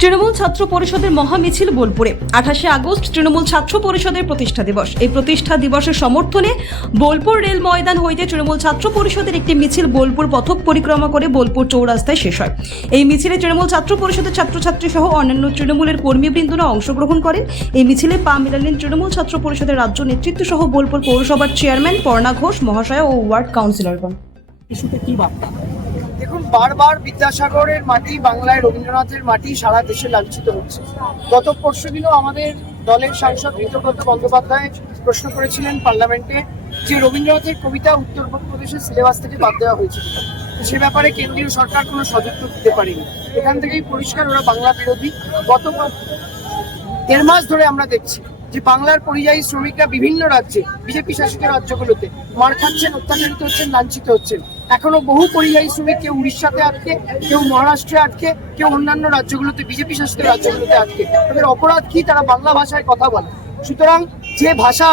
তৃণমূল ছাত্র পরিষদের মহামিছিল বোলপুরে। আঠাশে আগস্ট তৃণমূল ছাত্র পরিষদের প্রতিষ্ঠা দিবস। এই প্রতিষ্ঠা দিবসের সমর্থনে বোলপুর রেল ময়দান হইতে তৃণমূল ছাত্র পরিষদের একটি মিছিল বোলপুর পথক পরিক্রমা করে বোলপুর চৌরাস্তায় শেষ হয়। এই মিছিলে তৃণমূল ছাত্র পরিষদের ছাত্রছাত্রী সহ অন্যান্য তৃণমূলের কর্মীবৃন্দরা অংশগ্রহণ করেন। এই মিছিলে পা মেলালেন তৃণমূল ছাত্র পরিষদের রাজ্য নেতৃত্ব সহ বোলপুর পৌরসভার চেয়ারম্যান পর্ণা ঘোষ, মহাশয় ও ওয়ার্ড কাউন্সিলরগণ। কি বার্তা? দেখুন, বারবার বিদ্যাসাগরের মাটি, বাংলায় রবীন্দ্রনাথের মাটি সারা দেশে লাঞ্ছিত হচ্ছে। গত পরশু দিনও আমাদের দলের সাংসদ ঋতুব্রত বন্দ্যোপাধ্যায় প্রশ্ন করেছিলেন পার্লামেন্টে যে রবীন্দ্রনাথের কবিতা উত্তরপ্রদেশের সিলেবাস থেকে বাদ দেওয়া হয়েছে কিনা। তো সে ব্যাপারে কেন্দ্রীয় সরকার কোনো সদুত্তর দিতে পারেনি। এখান থেকেই পরিষ্কার ওরা বাংলা বিরোধী। গত দেড় মাস ধরে আমরা দেখছি যে বাংলার পরিযায়ী শ্রমিকরা বিভিন্ন রাজ্যে, বিজেপি শাসিত রাজ্যগুলোতে মার খাচ্ছেন, অত্যাচারিত হচ্ছেন, লাঞ্ছিত হচ্ছেন। এখনও বহু পরিযায়ী শ্রমিক কেউ উড়িষ্যাতে আটকে, কেউ মহারাষ্ট্রে আটকে, কেউ অন্যান্য রাজ্যগুলোতে, বিজেপি শাসিত রাজ্যগুলোতে আটকে। তাদের অপরাধ কি তারা বাংলা ভাষায় কথা বলে? সুতরাং যে ভাষা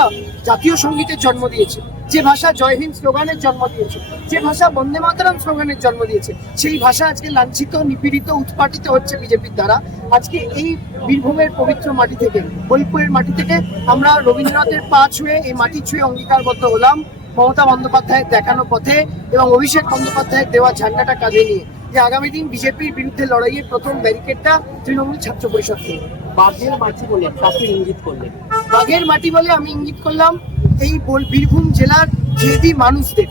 জাতীয় সঙ্গীতের জন্ম দিয়েছে, যে ভাষা জয় হিন্দ স্লোগানের জন্ম দিয়েছে, যে ভাষা বন্দে মাতরম স্লোগানের জন্ম দিয়েছে, সেই ভাষা আজকে লাঞ্ছিত, নিপীড়িত, উৎপাটিত হচ্ছে বিজেপির দ্বারা। আজকে এই বীরভূমের পবিত্র মাটি থেকে, বোলপুরের মাটি থেকে আমরা রবীন্দ্রনাথের পা ছুঁয়ে এই মাটি ছুঁয়ে অঙ্গীকারবদ্ধ হলাম। মমতা বন্দ্যোপাধ্যায়ের দেখানো পথে এবং অভিষেক বন্দ্যোপাধ্যায়ের দেওয়া ঝান্ডাটা কাঁধে নিয়ে যে আগামী দিন বিজেপির বিরুদ্ধে লড়াইয়ের প্রথম ব্যারিকেডটা তৃণমূল ছাত্র পরিষদ করবে বাঘের মাটি বলে কাকে ইঙ্গিত করলেন? বাঘের মাটি বলে আমি ইঙ্গিত করলাম এই বীরভূম জেলার জেদি মানুষদের।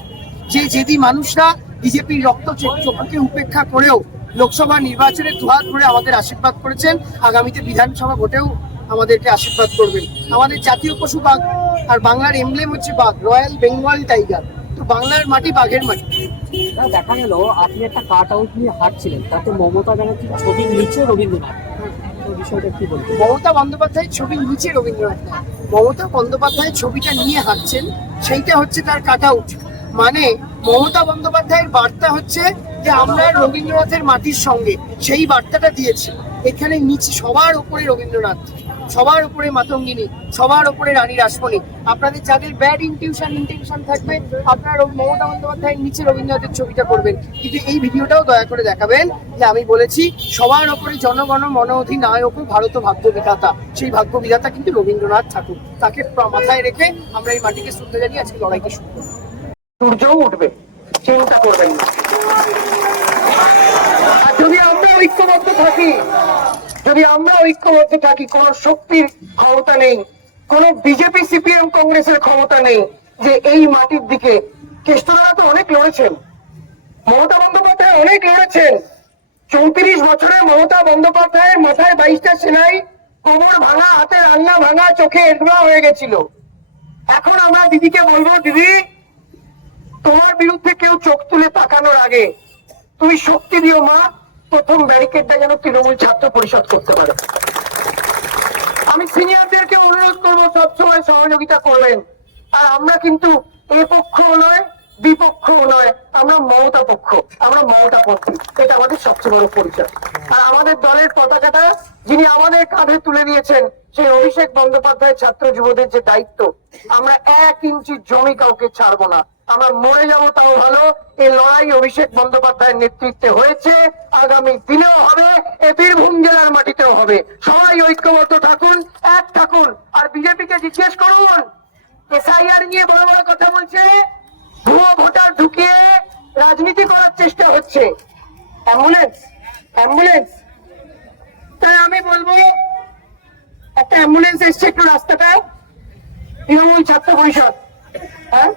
যে জেদি মানুষরা বিজেপির রক্ত চোখ- চোখকে উপেক্ষা করেও লোকসভা নির্বাচনে দুহাত ধরে আমাদের আশীর্বাদ করেছেন। আগামীতে বিধানসভা ভোটেও আমাদেরকে আশীর্বাদ করবেন। আমাদের জাতীয় পশু বাঘ আর বাংলার এমব্লেম হচ্ছে বাঘ রয়্যাল বেঙ্গল টাইগার তো বাংলার মাটি বাঘের মাটি। দেখা গেল আপনি একটা কাট আউট নিয়ে হাঁটছিলেন তাতে মমতা ব্যানার্জির ছবির নিচে রবীন্দ্রনাথ। বিষয়টা কি বলবেন? মমতা বন্দ্যোপাধ্যায়ের ছবি নিচে রবীন্দ্রনাথ। মমতা বন্দ্যোপাধ্যায় ছবিটা নিয়ে হাঁটছেন সেইটা হচ্ছে তার কাট আউট মানে মমতা বন্দ্যোপাধ্যায়ের বার্তা হচ্ছে যে আমরা রবীন্দ্রনাথের মাটির সঙ্গে সেই বার্তাটা দিয়েছি। এখানে নিচে সবার উপরে রবীন্দ্রনাথ। সবার উপরে মাতঙ্গিনী, সবার উপরে রানী রাসমণি। আপনাদের যাদের ব্যাড ইনটিউশন ইন্টেনশন থাকবে, আপনারা মমতা বন্দ্যোপাধ্যায়ের নিচে রবীন্দ্রনাথের ছবিটা করবেন। কিন্তু এই ভিডিওটাও দয়া করে দেখাবেন যে আমি বলেছি, সবার উপরে জনগণ, মন অধিনায়ক ভারত ভাগ্য বিধাতা সেই ভাগ্য বিধাতা কিন্তু রবীন্দ্রনাথ ঠাকুর। তাকে মাথায় রেখে আমরা এই মাটিকে শ্রদ্ধা জানিয়ে আজকে লড়াইকে শুরু করব। সূর্যও উঠবে, চিন্তা করবেন না। যদি আমরা ঐক্যবদ্ধ থাকি যদি আমরা ঐক্যবদ্ধ থাকি, কোন শক্তির ক্ষমতা নেই, কোন বিজেপি, সিপিএম, কংগ্রেসের ক্ষমতা নেই যে এই মাটির দিকে। কেষ্টদারা তো অনেক লড়েছেন। মমতা বন্দ্যোপাধ্যায় অনেক লড়েছেন। চৌত্রিশ বছরে মমতা বন্দ্যোপাধ্যায়ের মাথায় বাইশটা সেনাই কোমর ভাঙা, হাতে রান্না ভাঙা, চোখে এড়া হয়ে গেছিল। এখন আমরা দিদিকে বলব, দিদি, তোমার বিরুদ্ধে কেউ চোখ তুলে তাকানোর আগে। তুমি শক্তি দিও মা। প্রথম ব্যারিকেডটা যেন তৃণমূল ছাত্র পরিষদ করতে পারে। আমি সিনিয়রদেরকে অনুরোধ করব, সবসময় সহযোগিতা করবেন। আর আমরা কিন্তু এ পক্ষও নয়, বিপক্ষও নয়, আমরা মমতা পক্ষ, আমরা মমতা পক্ষ এটা আমাদের সবচেয়ে বড় পরিচয়। আর আমাদের দলের পতাকাটা যিনি আমাদের কাঁধে তুলে দিয়েছেন সেই অভিষেক বন্দ্যোপাধ্যায় ছাত্র যুবদের যে দায়িত্ব, আমরা এক ইঞ্চি জমি কাউকে ছাড়বো না। আমরা মরে যাব, তাও ভালো। এই লড়াই অভিষেক বন্দ্যোপাধ্যায়ের নেতৃত্বে হয়েছে। আগামী দিনেও হবে, এ বীরভূম জেলার মাটিতেও হবে। সবাই ঐক্যবদ্ধ থাকুন, এক থাকুন। আর বিজেপিকে জিজ্ঞেস করুন, এসআইআর নিয়ে বড় বড় কথা বলছে, ভুয়ো ভোটার ঢুকিয়ে রাজনীতি করার চেষ্টা হচ্ছে। Ambulance ambulance. তাই আমি বলব, একটা অ্যাম্বুলেন্স এসছে একটু রাস্তাটা তৃণমূল ছাত্র পরিষদ। হ্যাঁ?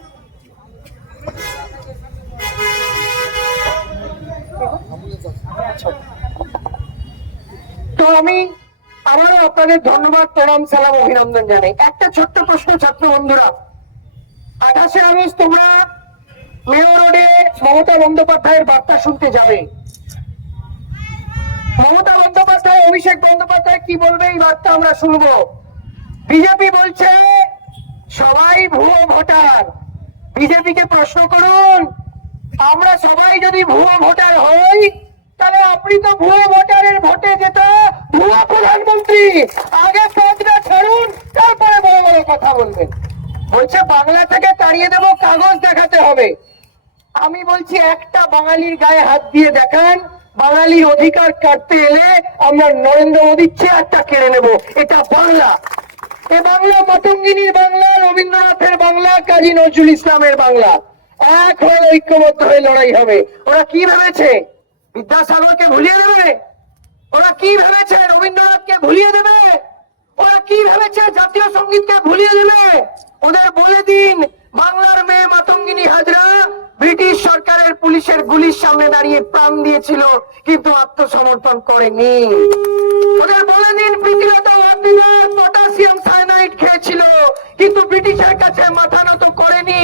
তো আমি আবারও আপনাদের ধন্যবাদ, প্রণাম, সালাম, অভিনন্দন জানাই। একটা ছোট্ট প্রশ্ন, ছাত্র বন্ধুরা। আঠাশে আগস্ট তোমরা মেয়র রোডে মমতা বন্দ্যোপাধ্যায়ের বার্তা শুনতে যাবে। মমতা বন্দ্যোপাধ্যায়, অভিষেক বন্দ্যোপাধ্যায় কি বলবে এই বার্তা আমরা শুনব। বিজেপি বলছে, সবাই ভুয়ো ভোটার। বিজেপিকে প্রশ্ন করুন, আমরা সবাই যদি ভুয়ো ভোটার হই, তাহলে আপনি তো ভুয়ো ভোটারের ভোটে যেত ভুয়ো প্রধানমন্ত্রী আগে পদটা ছাড়ুন, তারপরে বড় বড় কথা বলবেন। বলছে, বাংলা থেকে তাড়িয়ে দেবো, কাগজ দেখাতে হবে। আমি বলছি, একটা বাঙালির গায়ে হাত দিয়ে দেখান বাঙালির অধিকার কাটতে এলে আমরা নরেন্দ্র মোদীর চেয়ারটা কেড়ে নেব। এটা বাংলা। এ বাংলা মাতঙ্গিনীর বাংলা, রবীন্দ্রনাথের বাংলা, কাজী নজরুল ইসলামের বাংলা। এক হয়ে ঐক্যবদ্ধ হয়ে লড়াই হবে। ওরা কি ভেবেছে? বিদ্যাসাগরকে ভুলিয়ে দেবে? কি ভেবেছে? রবীন্দ্রনাথকে ভুলিয়ে দেবে? ওরা কি ভেবেছে? জাতীয় সঙ্গীতকে ভুলিয়ে দেবে? ওদের বলে দিন, বাংলার মেয়ে মাতঙ্গিনী হাজরা ব্রিটিশ সরকারের পুলিশের গুলির সামনে দাঁড়িয়ে প্রাণ দিয়েছিল, কিন্তু আত্মসমর্পণ করেনি। ওদের বলে দিন পটাশিয়াম খেয়েছিল, কিন্তু ব্রিটিশের কাছে মাথা নত করেনি।